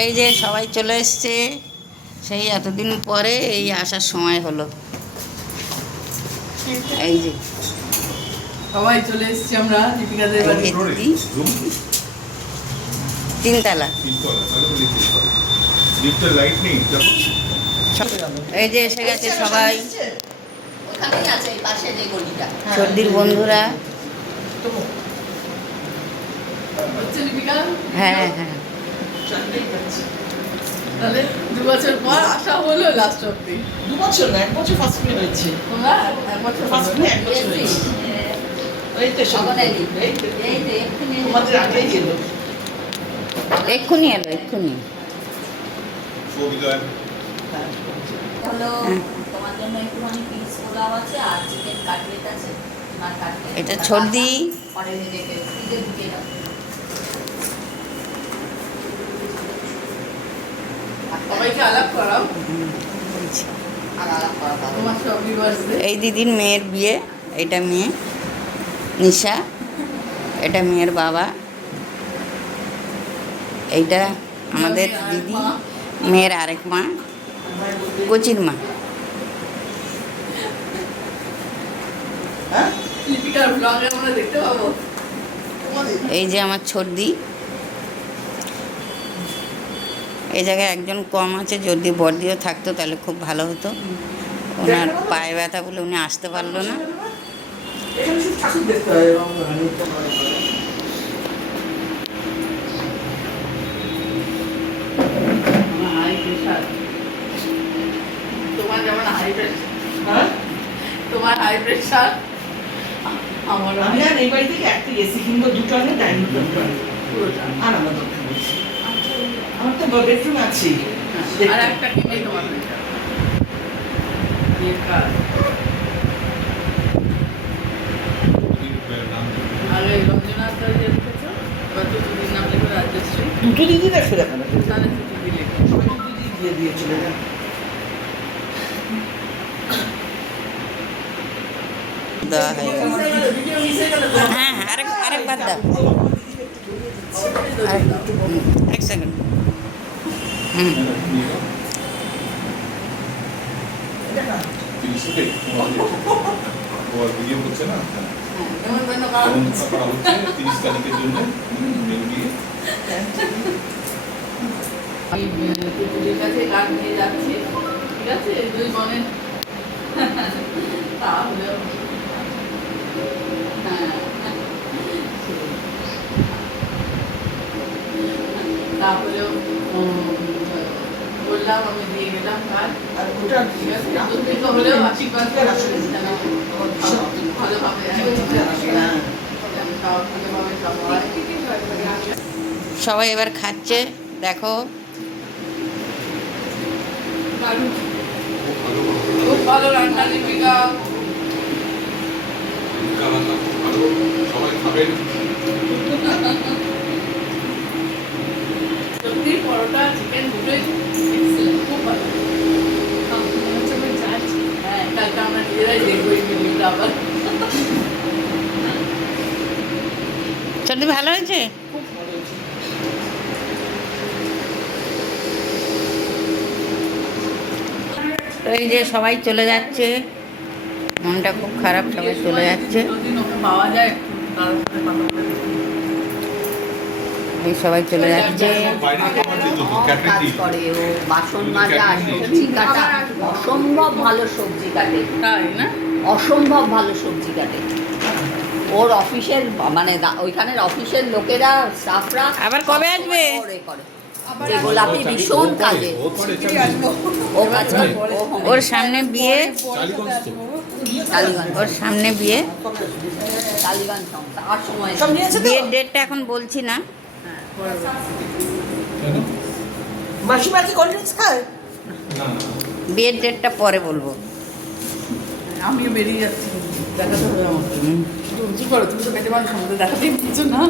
এই যে সবাই চলে এসছে, সেই এতদিন পরে এই আসার সময় হলো। এই যে সবাই চলে এসছি আমরা দীপিকাদের বাড়ি। তিনতলা। এই যে এসে গেছে সবাই, সর্দির বন্ধুরা। হ্যাঁ হ্যাঁ, তাহলে 2 বছর পর আসা হলো লাস্ট অব্দি। 2 বছর না, 1 বছর ফার্স্ট মে হয়েছে। তোমরা 1 বছর ফার্স্ট মে 1 বছর হয়েছে। এই তো তোমাদের আগেই এলো। এক্ষুনি এলো, এক্ষুনি। এটা সর্দি। সবাইকে আলাপ করাও। এই দিদির মেয়ের বিয়ে, এটা মেয়ে নিশা, এটা মেয়ের বাবা, এইটা আমাদের দিদি, মেয়ের আরেক মা, কোচির মা। এই যে আমার সর্দি। এই জায়গায় একজন কম আছে, যদি বর্দিও থাকতো তাহলে খুব ভালো হতো। ওনার পায়ে ব্যথা বলে উনি আসতে পারলো না। তোমার হাই প্রেশার, আমার আমি আর এই বাড়ি থেকে একটা এসি কিনবো, দুটো আনে, ডাইনিং টেবিল পুরোটা আর আমার দরকার নেই। আমার তো বেডরুম আছে, আর একটা কিনে তোমার আরে রঞ্জনাথ যে লিখেছো, এবার তো দিদির নাম লিখো রাজশ্রী। দুটো দিদি দেখো না, তাহলে দিদি লিখো, সবাই তো দিদি দিয়ে দিয়েছিল না। দেওয়া হয়ে গেছে। হ্যাঁ হ্যাঁ, আরেকবার দাও, এক সেকেন্ড। হুম, দিদির কাছে কাজ নিয়ে যাচ্ছি, ঠিক আছে? দুই মনে তাহলেও তাহলেও বললাম আমি দিয়ে গেলাম কাজ। আর ওটা ঠিক আছে, তুমি তো হলেও আশীর্বাদ করে ভালোভাবে সবাই এবার খাচ্ছে, দেখো। খুব ভালো রান্না দীপিকা। সত্যি পরোটা, চিকেন দুটোই এক্সেলেন্ট, খুব ভালো। হ্যাঁ, কালকে আমরা নিজেরাই দেখবো এই ভিডিওটা আবার। সর্দি ভালো হয়েছে? খুব ভালো হয়েছে। তো এই যে সবাই চলে যাচ্ছে, মনটা খুব খারাপ, সবাই চলে যাচ্ছে। যদি ওকে পাওয়া যায় তার সাথে কথা বলে দেখি। এই সবাই চলে যাচ্ছে। কাজ করে ও, বাসন মাজা, সবজি কাটা, অসম্ভব ভালো সবজি কাটে, তাই না? অসম্ভব ভালো সবজি কাটে। ওর অফিসের মানে ওইখানের অফিসের লোকেরা, স্টাফরা আবার কবে আসবে? করে যে গোলাপি ভীষণ কাজে ও কাজ করে। ওর সামনে বিয়ে, টালিগঞ্জ, ওর সামনে বিয়ে। টালিগঞ্জ আর সময় সব নিয়েছে তো? বিয়ের ডেটটা এখন বলছি না, মাসিমা কি কোল্ড ড্রিঙ্কস খায়? বিয়ের ডেটটা পরে বলবো। আমিও বেরিয়ে যাচ্ছি, দেখাতে হবে আমাকে। তুমি কি করো? তুমি তো পেটে মাছ সমুদ্রে দেখাতেই পারছো না।